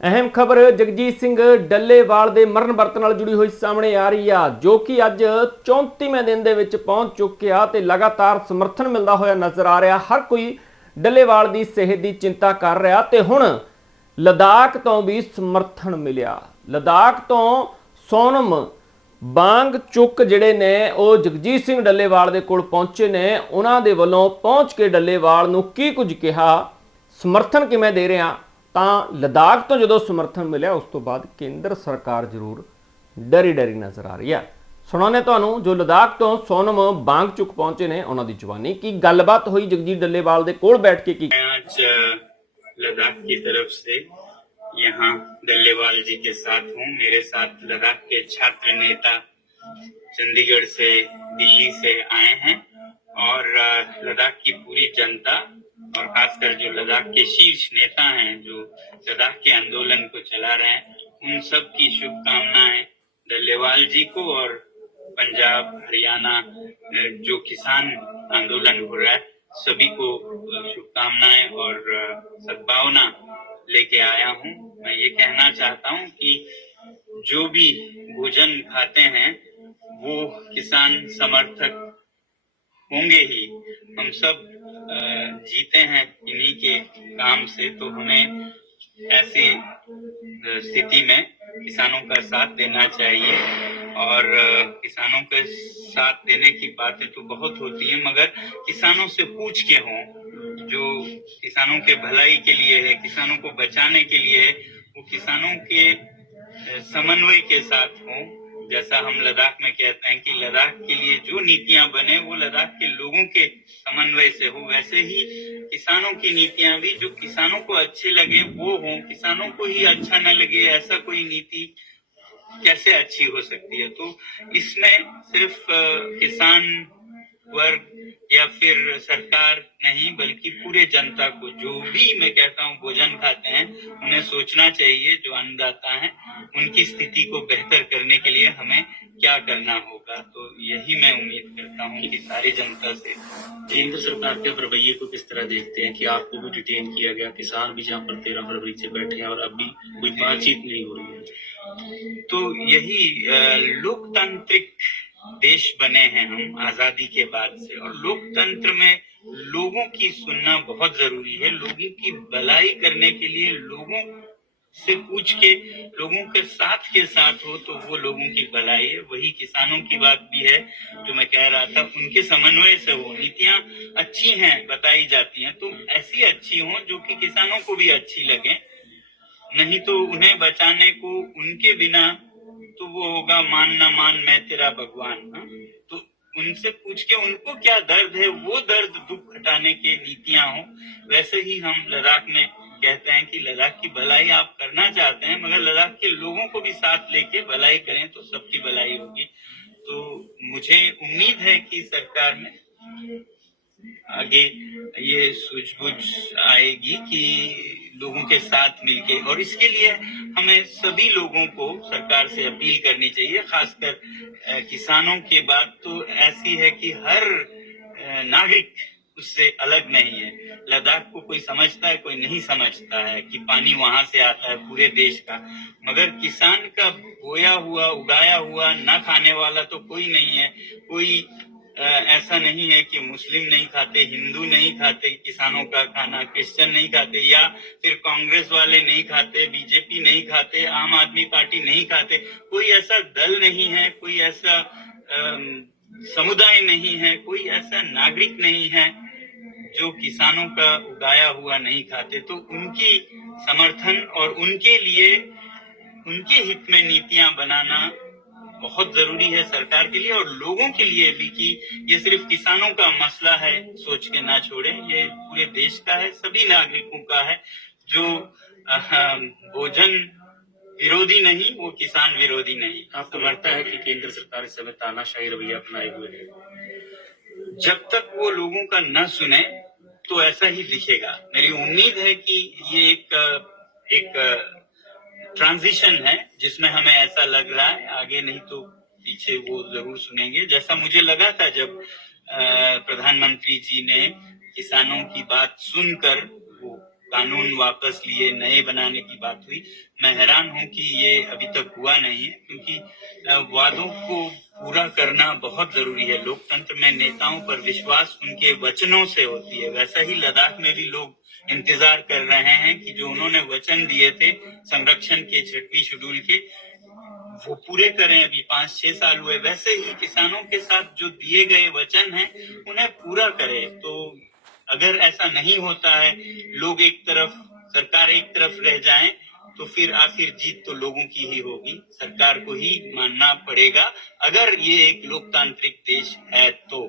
अहम खबर जगजीत सिंह डੱਲੇਵਾਲ ਦੇ ਮਰਨ ਵਰਤ ਨਾਲ ਜੁੜੀ ਹੋਈ ਸਾਹਮਣੇ ਆ ਰਹੀ ਆ, ਜੋ ਕਿ ਅੱਜ 34ਵੇਂ ਦਿਨ ਦੇ ਵਿੱਚ ਪਹੁੰਚ ਚੁੱਕਿਆ ਤੇ ਲਗਾਤਾਰ ਸਮਰਥਨ ਮਿਲਦਾ ਹੋਇਆ ਨਜ਼ਰ ਆ ਰਿਹਾ। ਹਰ ਕੋਈ ਡੱਲੇਵਾਲ ਦੀ ਸਿਹਤ ਦੀ ਚਿੰਤਾ ਕਰ ਰਿਹਾ ਤੇ ਹੁਣ ਲਦਾਖ ਤੋਂ ਵੀ ਸਮਰਥਨ ਮਿਲਿਆ। ਲਦਾਖ ਤੋਂ ਸੋਨਮ ਵਾਂਗਚੁਕ ਜਿਹੜੇ ਨੇ ਉਹ ਜਗਜੀਤ ਸਿੰਘ ਡੱਲੇਵਾਲ ਦੇ ਕੋਲ ਪਹੁੰਚੇ ਨੇ। ਉਹਨਾਂ ਦੇ ਵੱਲੋਂ ਪਹੁੰਚ ਕੇ ਡੱਲੇਵਾਲ ਨੂੰ ਕੀ ਕੁਝ ਕਿਹਾ, ਸਮਰਥਨ ਕਿਵੇਂ ਦੇ ਰਿਹਾ। ਤਾਂ ਲਦਾਖ ਤੋਂ ਜਦੋਂ ਸਮਰਥਨ ਮਿਲਿਆ ਉਸ ਤੋਂ ਬਾਅਦ ਕੇਂਦਰ ਸਰਕਾਰ ਜ਼ਰੂਰ ਡਰੀ ਨਜ਼ਰ ਆ ਰਹੀ ਹੈ। ਸੁਣਾਉਂਦੇ ਤੁਹਾਨੂੰ ਜੋ ਲਦਾਖ ਤੋਂ ਸੋਨਮ ਵਾਂਗਚੁਕ पहुंचे ने उन्हों की जुबानी की गलबात हुई जगजीत डੱਲੇਵਾਲ के कोल बैठ के की। आज लद्दाख की तरफ से यहाँ डੱਲੇਵਾल जी के साथ हूँ। मेरे साथ लद्दाख के छात्र नेता चंडीगढ़ से, दिल्ली से आए हैं और लद्दाख की पूरी जनता और खासकर जो लद्दाख के शीर्ष नेता हैं जो लद्दाख के आंदोलन को चला रहे हैं, उन सब की शुभकामनाएं डੱਲੇਵਾल जी को और पंजाब हरियाणा जो किसान आंदोलन हो रहा है सभी को शुभकामनाएं और सद्भावना लेके आया हूं। मैं ये कहना चाहता हूं कि जो भी भोजन खाते हैं वो किसान समर्थक होंगे ही। हम सब जीते हैं इन्हीं के काम से, तो हमें ऐसी स्थिति में किसानों का साथ देना चाहिए। और किसानों के साथ देने की बातें तो बहुत होती हैं, मगर किसानों से पूछ के हों, जो किसानों के भलाई के लिए है, किसानों को बचाने के लिए है, वो किसानों के समन्वय के साथ हों। जैसा हम लद्दाख में कहते हैं कि लद्दाख के लिए जो नीतियां बने वो लद्दाख के लोगों के समन्वय से हो, वैसे ही किसानों की नीतियां भी जो किसानों को अच्छे लगे वो हों। किसानों को ही अच्छा न लगे ऐसा कोई नीति कैसे अच्छी हो सकती है। तो इसमें सिर्फ किसान वर्ग या फिर सरकार नहीं, बल्कि पूरे जनता को, जो भी मैं कहता हूँ भोजन खाते हैं, उन्हें सोचना चाहिए जो अन्नदाता हैं उनकी स्थिति को बेहतर करने के लिए हमें क्या करना होगा। तो यही मैं उम्मीद करता हूँ कि सारी जनता से। केंद्र सरकार के रवैये को किस तरह देखते हैं कि आपको भी डिटेन किया गया, किसान भी जहाँ पर 13 फरवरी से बैठे हैं और अभी कोई बातचीत नहीं हो रही है। तो यही लोकतांत्रिक देश बने हैं हम आजादी के बाद से, और लोकतंत्र में लोगों की सुनना बहुत जरूरी है। लोगों की भलाई करने के लिए लोगों से पूछ के लोगों के साथ हो तो वो लोगों की भलाई है। वही किसानों की बात भी है जो मैं कह रहा था, उनके समन्वय से हो। नीतियां अच्छी हैं बताई जाती हैं तो ऐसी अच्छी हो जो कि किसानों को भी अच्छी लगे, नहीं तो उन्हें बचाने को उनके बिना तो वो होगा मान न मान मैं तेरा भगवान। तो उनसे पूछ के उनको क्या दर्द है, वो दर्द दुख हटाने के नीतियां हो। वैसे ही हम लद्दाख में कहते हैं कि लद्दाख की भलाई आप करना चाहते हैं, मगर लद्दाख के लोगों को भी साथ लेके भलाई करें तो सबकी भलाई होगी। तो मुझे उम्मीद है कि सरकार में आगे ये सूझबूझ आएगी कि लोगों के साथ मिलके, और इसके लिए हमें सभी लोगों को सरकार से अपील करनी चाहिए। खासकर किसानों की बात तो ऐसी है कि हर नागरिक उससे अलग नहीं है। लद्दाख को कोई समझता है, कोई नहीं समझता है कि पानी वहां से आता है पूरे देश का, मगर किसान का बोया हुआ उगाया हुआ न खाने वाला तो कोई नहीं है। कोई ऐसा नहीं है कि मुस्लिम नहीं खाते, हिंदू नहीं खाते किसानों का खाना, क्रिश्चियन नहीं खाते, या फिर कांग्रेस वाले नहीं खाते, बीजेपी नहीं खाते, आम आदमी पार्टी नहीं खाते। कोई ऐसा दल नहीं है, कोई ऐसा समुदाय नहीं है, कोई ऐसा नागरिक नहीं है जो किसानों का उगाया हुआ नहीं खाते। तो उनकी समर्थन और उनके लिए उनके हित में नीतियां बनाना बहुत जरूरी है सरकार के लिए और लोगों के लिए भी, कि ये सिर्फ किसानों का मसला है सोच के ना छोड़े, ये पूरे देश का है, सभी नागरिकों का है। जो भोजन विरोधी नहीं वो किसान विरोधी नहीं। आपको लगता है कि केंद्र सरकार इस समय तानाशाही रवैया अपनाए हुए है? जब तक वो लोगों का न सुने तो ऐसा ही दिखेगा। मेरी उम्मीद है कि ये एक ट्रांजिशन है जिसमें हमें ऐसा लग रहा है, आगे नहीं तो पीछे वो जरूर सुनेंगे। जैसा मुझे लगा था जब प्रधानमंत्री जी ने किसानों की बात सुनकर वो कानून वापस लिए, नए बनाने की बात हुई। मैं हैरान हूं कि ये अभी तक हुआ नहीं है, क्योंकि वादों को पूरा करना बहुत जरूरी है। लोकतंत्र में नेताओं पर विश्वास उनके वचनों से होती है। वैसा ही लद्दाख में भी लोग इंतजार कर रहे हैं कि जो उन्होंने वचन दिए थे संरक्षण के 6वीं शेड्यूल के, वो पूरे करें। अभी 5-6 साल हुए। वैसे ही किसानों के साथ जो दिए गए वचन हैं उन्हें पूरा करें। तो अगर ऐसा नहीं होता है, लोग एक तरफ, सरकार एक तरफ रह जाए, तो फिर आखिर जीत तो लोगों की ही होगी। सरकार को ही मानना पड़ेगा, अगर ये एक लोकतांत्रिक देश है तो।